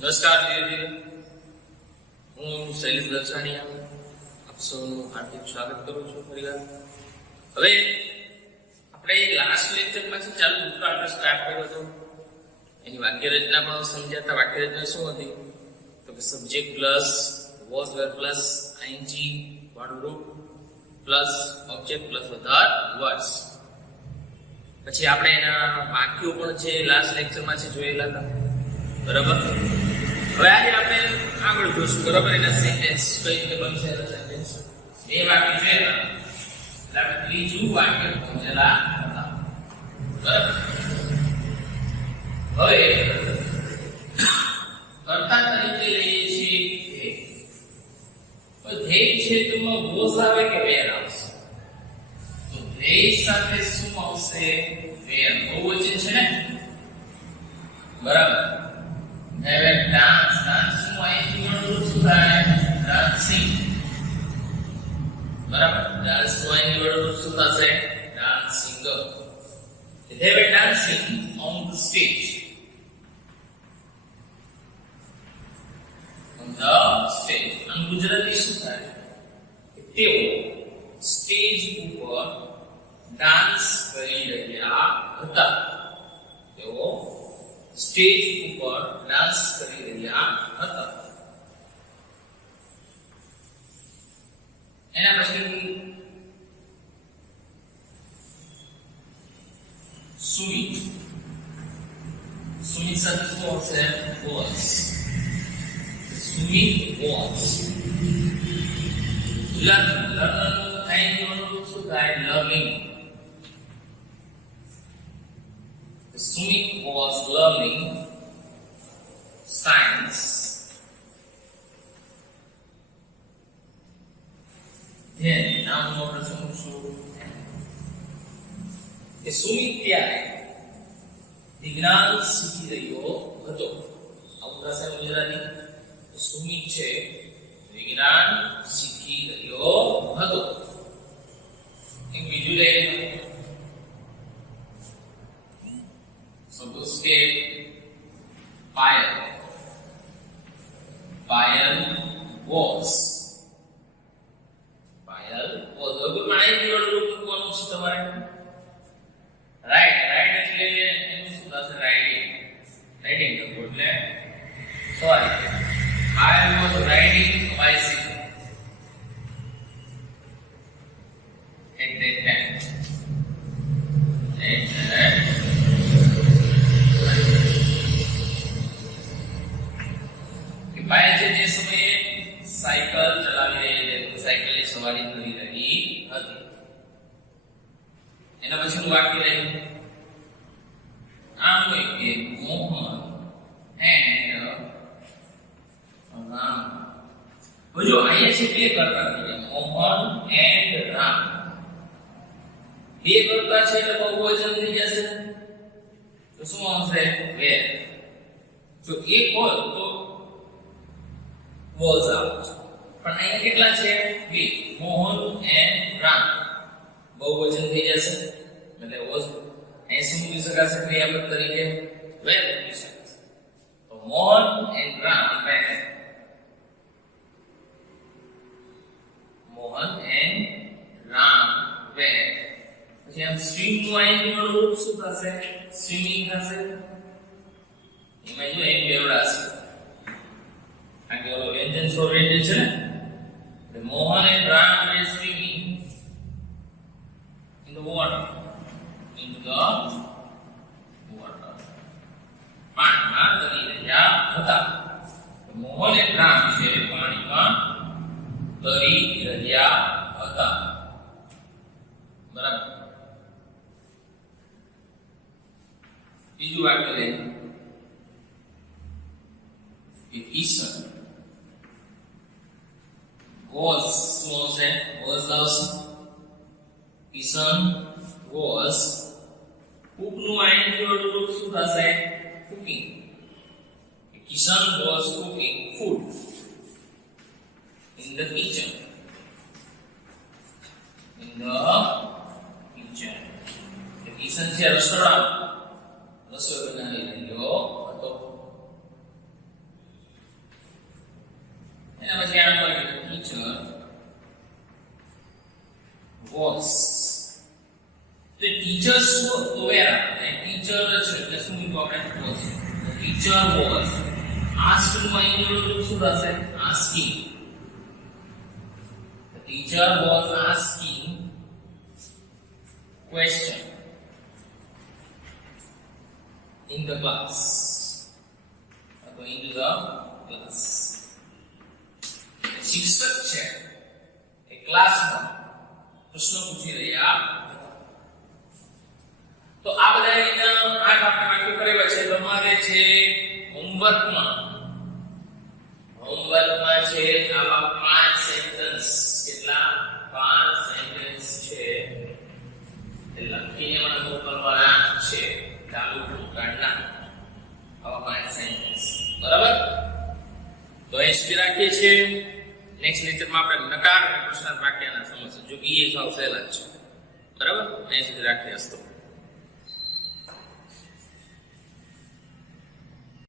નમસ્કાર વિદ્યાર્થીઓ, હું શૈલેષ આપ સૌનું હાર્દિક સ્વાગત કરું છું ફરીવાર. હવે આપણે લાસ્ટ લેક્ચરમાંથી ચાલુ સૂત્ર આપણે સ્ટાર્ટ કર્યો હતો. એની વાક્યરચના પણ સમજાતા. વાક્યરચના શું હતી? તો કે subject plus was wear plus ING વાળું રૂપ પ્લસ ઓબ્જેક્ટ પ્લસ અધર વર્ડ્સ. પછી આપણે એના વાક્યો પણ જે લાસ્ટ લેક્ચરમાં છે જોયેલા હતા, બરાબર. હવે આજે આપણે આગળ જોશું, બરાબર. એના સેન્ટેન્સ કઈ રીતે બનશે. એના સેન્ટેન્સ બે વાક્ય છે એટલે આપણે ત્રીજું વાક્ય પહોંચેલા હતા, બરાબર. હવે કર્તા તરીકે લઈએ છીએ ધ્યેય. તો ધ્યેય છે તેમાં વોઝ આવે કે વેર આવશે? તો ધ્યેય સાથે શું આવશે? વેર. બહુવચન છે ને, બરાબર. હવે ડાન્સ નું આઈએનજી વાળું રૂપ શું થાય? ડાન્સિંગ, બરાબર. ડાન્સ નું આઈએનજી વાળું રૂપ શું થશે? Dancing. They were dancing on the stage. On the stage. અને ગુજરાતી શું થાય? તેઓ સ્ટેજ ઉપર ડાન્સ કરી રહ્યા હતા. તેઓ સ્ટેજ ઉપર ડાન્સ કરી રહ્યા હતા. એના પછી સુમિત. સુમિત સાથે શું આવશે? Was. Sumit was. Learn. Learn ING શું થાય? Learning. Sumit was learning science. Then now આપણે સમજશું કે સુમિત ત્યારે વિજ્ઞાન શીખી રહ્યો હતો. આવું થશે ગુજરાતી. સુમિત છે વિજ્ઞાન શીખી રહ્યો હતો. એક બીજું લઈએ. Suppose કે Payal was અગર માહિતી વાળું રૂપ મૂકવાનું છે તમારે. રાઈટ. રાઈટ એટલે એનું શું થશે? રાઇડિંગ. રાઇડિંગ એટલે sorry, Payal was riding a bicycle at that time. Payal છે તે સમયે સાયકલ ચલાવી રહી હતી, સાયકલની સવારી કરી રહી હતી. એના પછીનું વાક્ય લઈએ. આમ હોય કે મોહન એન્ડ રામ. જો અહીંયા છે બે કરતા છે, મોહન એન્ડ રામ. બે કરતા છે એટલે બહુવચન થઈ જશે. તો શું આવશે? વેર. જો એક હોય તો was out. પણ અહીંયા કેટલા છે? બે. મોહન એન્ડ રામ. બહુવચન થઈ જશે એટલે was. અહીં શું મૂકી શકાશે? ક્રિયાપદ તરીકે વેર મૂકી શકાશે. તો Mohan and Ram were. Mohan and Ram were. પછી આમ સ્વિમ નું આઈએનજી વાળું રૂપ શું થશે? સ્વિમિંગ થશે. એમાં જો એક બેવડાશે. કારણ કે ઓલો વ્યંજન સ્વર વ્યંજન છે ને. Mohan and Ram were swimming in the water. In the water. પાણીમાં તરી રહ્યા હતા. મોહન એન્ડ રામ છે પાણીમાં તરી રહ્યા હતા, બરાબર. બીજું વાક્ય લઈએ. Kishan was Kisan was cook નું આઈએનજી વાળું રૂપ શું થશે? cooking. Kisan was cooking food in the kitchen. In the kitchen. Kishan છે રસોડા, રસોઈ બનાવી રહ્યો હતો. ટીચર્સ were ટીચર છે એટલે શું મૂકો આપણે was ટીચર was asked માં ઇન્ડિવિડ્યુઅલ શું થશે asking the teacher was asking question in the class into the class શિક્ષક છે એ ક્લાસમાં પ્રશ્ન પૂછી રહ્યા હતા તો આ બધા આઠ આપણે વાક્યો કરેલા છે તમારે છે હોમવર્કમાં છે આવા 5 સેન્ટેન્સ કેટલા 5 સેન્ટેન્સ છે એ લખીને મને મોકલવાના છે ચાલુ ભૂતકાળના આવા 5 સેન્ટેન્સ બરાબર તો એ સુધી રાખીએ છીએ નેક્સ્ટ લેક્ચરમાં આપણે નકાર અને પ્રશ્નાર્થ વાક્યના સમજશું જો કે એ સાવ સહેલા જ છે બરાબર એ સુધી રાખીએ હસ્તો